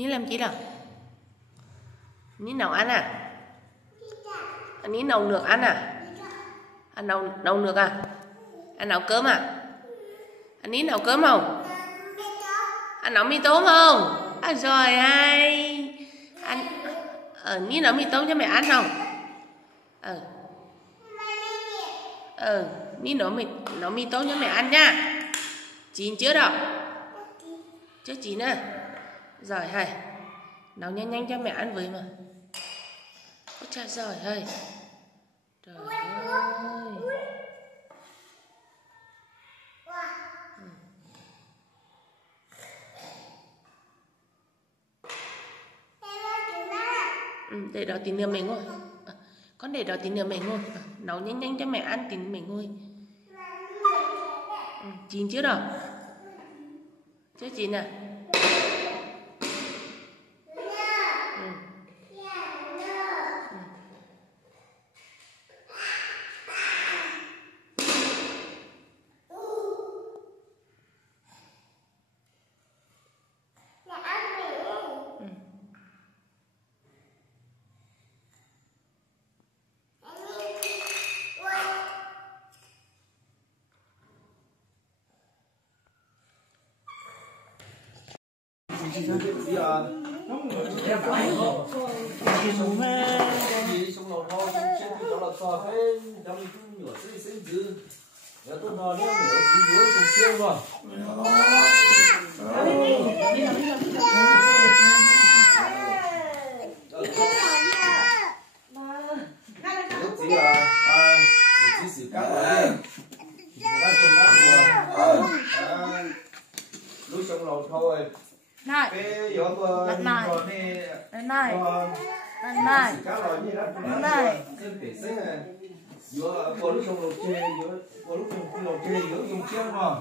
Ní làm chi đâu? Ní nấu ăn à? Ní nấu nước ăn à? Anh nấu nước à? Anh nấu cơm à? Anh Ní nấu cơm không? Anh nấu mì tôm không? À rồi ai anh Ní nấu mì tôm cho mẹ ăn không? Ní nấu mì tôm cho mẹ ăn nha. Chín chưa đâu? Chưa chín à? Rồi hay. Nấu nhanh nhanh cho mẹ ăn với mà. Ôi trời giời ơi. Trời ơi. Để đó tí nữa mẹ ngồi. Con để đó tí nữa mẹ ngồi. Nấu nhanh nhanh cho mẹ ăn tí nữa mẹ ngồi. Chín chưa đâu? Chưa chín à? Chị mù mê gì xong rồi thôi trên thì đó là so với trong nửa sinh dư nếu tôi nói nếu nửa xí dứa không chiêu rồi chị là chị xử các rồi đã tuần đã mùa lúc xong rồi thôi này cái gió vừa này này này giữa có lúc xong rồi chê giữa có lúc xong rồi chê giữa dùng chiếc mà